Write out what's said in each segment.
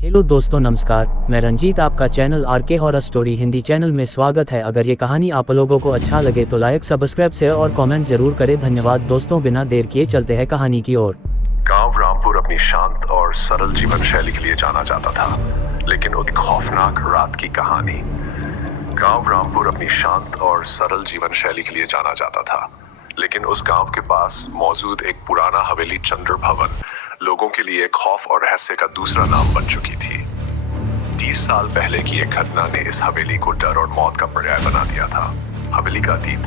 Hello दोस्तों, नमस्कार। मैं रंजीत, आपका channel RK horror story Hindi channel में स्वागत है। अगर ये कहानी आप लोगों को अच्छा लगे तो लाइक, सब्सक्राइब, शेयर और कमेंट जरूर करें। धन्यवाद दोस्तों। बिना देर किए चलते हैं कहानी की ओर। गांव रामपुर अपनी शांत और सरल जीवन शैली के लिए जाना जाता था, लेकिन एक खौफनाक रात की कहानी। गांव रामपुर अपनी शांत और सरल जीवन शैली के लिए जाना जाता था, लेकिन उस गांव के पास मौजूद एक पुराना हवेली चंद्र भवन लोगों के लिए खौफ और रहस्य का दूसरा नाम बन चुकी थी। 30 साल पहले की एक घटना ने इस हवेली को डर और मौत का पर्याय बना दिया था। हवेली का अतीत।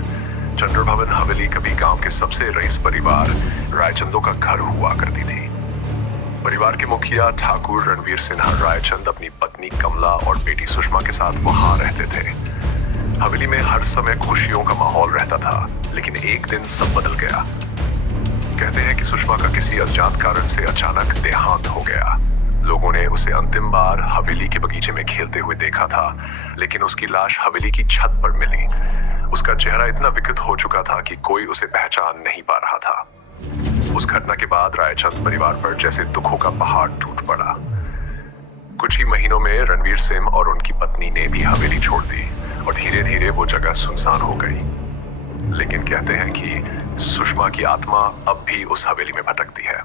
चंद्र भवन हवेली कभी गांव के सबसे रईस परिवार रायचंदों का घर हुआ करती थी। परिवार के मुखिया ठाकुर रणवीर सिन्हा रायचंद अपनी पत्नी कमला और बेटी सुषमा के साथ वहां रहते थे। हवेली में हर समय खुशियों का माहौल रहता था, लेकिन एक दिन सब बदल गया। कहते हैं कि सुषमा का किसी अज्ञात कारण से अचानक देहांत हो गया। लोगों ने उसे अंतिम बार हवेली के बगीचे में खेलते हुए देखा था, लेकिन उसकी लाश हवेली की छत पर मिली। उसका चेहरा इतना विकृत हो चुका था कि कोई उसे पहचान नहीं पा रहा था। उस घटना के बाद रायचंद परिवार पर जैसे दुखों का पहाड़ टूट पड़ा। कुछ ही महीनों में रणवीर सिंह और उनकी पत्नी ने भी हवेली छोड़ दी और धीरे धीरे वो जगह सुनसान हो गई। लेकिन कहते हैं कि सुषमा की आत्मा अब भी उस हवेली में भटकती है।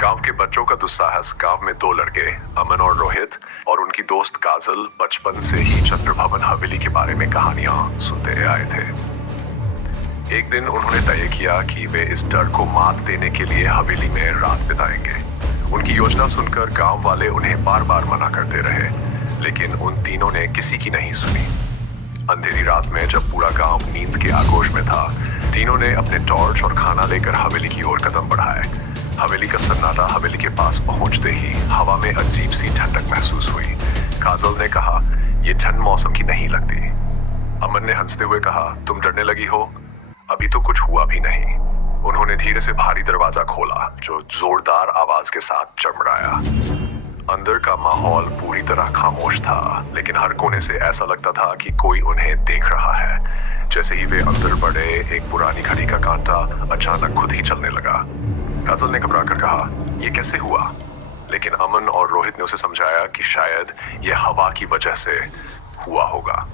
गांव के बच्चों का दुस्साहस। गांव में 2 लड़के अमन और रोहित और उनकी दोस्त काजल बचपन से ही चंद्र भवन हवेली के बारे में कहानियां सुनते आए थे। एक दिन उन्होंने तय किया कि वे इस डर को मात देने के लिए हवेली में रात बिताएंगे। उनकी योजना सुनकर गांव वाले उन्हें बार बार मना करते रहे, लेकिन उन तीनों ने किसी की नहीं सुनी। अंधेरी रात में जब पूरा गांव नींद के आगोश में था, तीनों ने अपने टॉर्च और खाना लेकर हवेली की ओर कदम बढ़ाए। हवेली का सन्नाटा हवेली के पास पहुंचते ही हवा में अजीब सी ठंडक महसूस हुई। काजल ने कहा, यह ठंड मौसम की नहीं लगती। अमन ने हंसते हुए कहा, तुम डरने लगी हो? अभी तो कुछ हुआ भी नहीं। उन्होंने धीरे से भारी दरवाजा खोला, जो जोरदार आवाज के साथ चमड़ाया। अंदर का माहौल पूरी तरह खामोश था, लेकिन हर कोने से ऐसा लगता था कि कोई उन्हें देख रहा है। जैसे ही वे अंदर बढ़े, एक पुरानी घड़ी का कांटा अचानक खुद ही चलने लगा। काजल ने घबराकर कहा, यह कैसे हुआ? लेकिन अमन और रोहित ने उसे समझाया कि शायद यह हवा की वजह से हुआ होगा।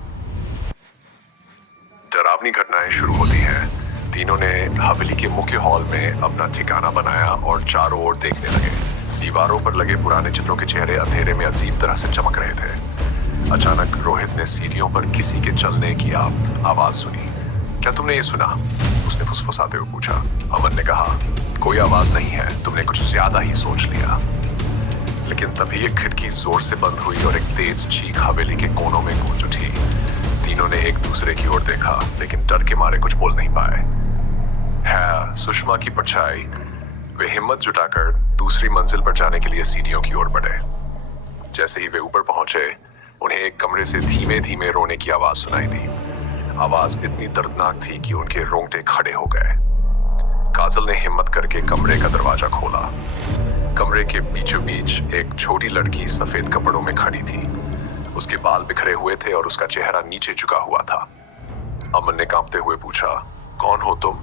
डरावनी घटनाएं शुरू होती हैं। तीनों ने हवेली के मुख्य हॉल में अपना ठिकाना बनाया और चारों ओर देखने लगे। दीवारों पर लगे पुराने चित्रों के चेहरे अंधेरे में अजीब तरह से चमक रहे थे। अचानक रोहित ने सीढ़ियों पर किसी के चलने की आवाज सुनी। क्या तुमने ये सुना? उसने फुसफुसाते हुए पूछा। अमन ने कहा, कोई आवाज नहीं है, तुमने कुछ ज्यादा ही सोच लिया। लेकिन तभी एक खिड़की जोर से बंद हुई और एक तेज चीख हवेली के कोनों में गूंज उठी। तीनों ने एक दूसरे की ओर देखा, लेकिन डर के मारे कुछ बोल नहीं पाए। है सुषमा की परछाई। वे हिम्मत जुटाकर दूसरी मंजिल पर जाने के लिए सीढ़ियों की ओर बढ़े। जैसे ही वे ऊपर पहुंचे, उन्हें एक कमरे से धीमे धीमे रोने की आवाज सुनाई दी। आवाज इतनी दर्दनाक थी कि उनके रोंगटे खड़े हो गए। काजल ने हिम्मत करके कमरे का दरवाजा खोला। कमरे के बीचों बीच एक छोटी लड़की सफेद कपड़ों में खड़ी थी। उसके बाल बिखरे हुए थे और उसका चेहरा नीचे झुका हुआ था। अमन ने कांपते हुए पूछा, कौन हो तुम?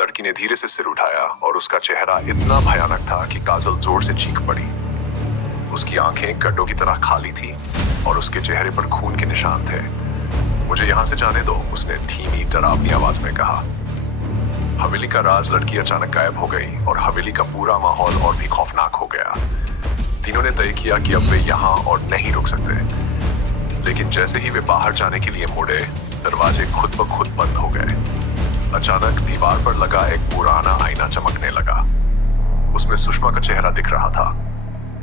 लड़की ने धीरे से सिर उठाया और उसका चेहरा इतना भयानक था कि काजल जोर से चीख पड़ी। उसकी आंखें गड्ढों की तरह खाली थी और उसके चेहरे पर खून के निशान थे। मुझे यहां से जाने दो, उसने धीमी डरावनी आवाज में कहा। हवेली का राज लड़की अचानक गायब हो गई और हवेली का पूरा माहौल और भी खौफनाक हो गया। तीनों ने तय किया कि अब वे यहाँ और नहीं रुक सकते। लेकिन जैसे ही वे बाहर जाने के लिए मुड़े, दरवाजे खुद ब खुद बंद हो गए। अचानक दीवार पर लगा एक पुराना आईना चमकने लगा। उसमें सुषमा का चेहरा दिख रहा था।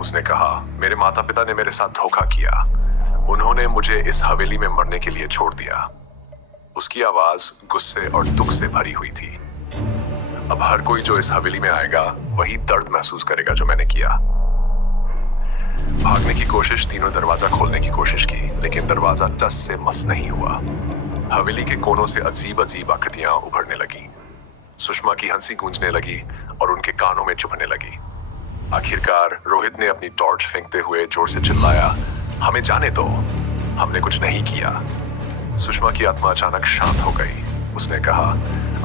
उसने कहा, मेरे माता पिता ने मेरे साथ धोखा किया। उन्होंने मुझे इस हवेली में मरने के लिए छोड़ दिया। उसकी आवाज गुस्से और दुख से भरी हुई थी। अब हर कोई जो इस हवेली में आएगा, वही दर्द महसूस करेगा जो मैंने किया। भागने की कोशिश। तीनों दरवाजा खोलने की कोशिश की, लेकिन दरवाजा टस से मस नहीं हुआ। हवेली के कोनों से अजीब अजीब आकृतियां उभरने लगी। सुषमा की हंसी गूंजने लगी और उनके कानों में चुभने लगी। आखिरकार रोहित ने अपनी टॉर्च फेंकते हुए जोर से चिल्लाया, हमें जाने दो, हमने कुछ नहीं किया। सुषमा की आत्मा अचानक शांत हो गई। उसने कहा,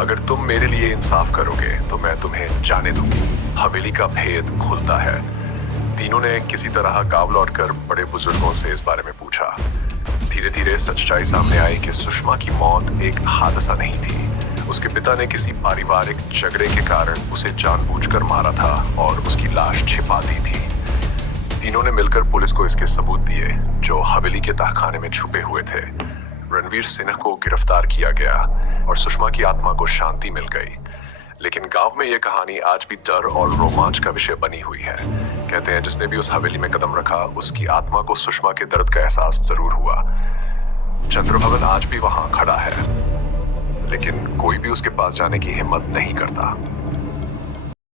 अगर तुम मेरे लिए इंसाफ करोगे तो मैं तुम्हें जाने दूंगी। हवेली का भेद खुलता है। तीनों ने किसी तरह गांव लौटकर बड़े बुजुर्गों से इस बारे में पूछा। धीरे धीरे सच्चाई सामने आई कि सुषमा की मौत एक हादसा नहीं थी। उसके पिता ने किसी पारिवारिक झगड़े के कारण उसे जानबूझकर मारा था और उसकी लाश छिपा दी थी। तीनों ने मिलकर पुलिस को इसके सबूत दिए, जो हवेली के तहखाने में छुपे हुए थे। रणवीर सिन्हा को गिरफ्तार किया गया और सुषमा की आत्मा को शांति मिल गई। लेकिन गांव में यह कहानी आज भी डर और रोमांच का विषय बनी हुई है। कहते हैं जिसने भी उस हवेली में कदम रखा, उसकी आत्मा को सुषमा के दर्द का एहसास जरूर हुआ। चंद्रभवन आज भी वहां खड़ा है, लेकिन कोई भी उसके पास जाने की हिम्मत नहीं करता।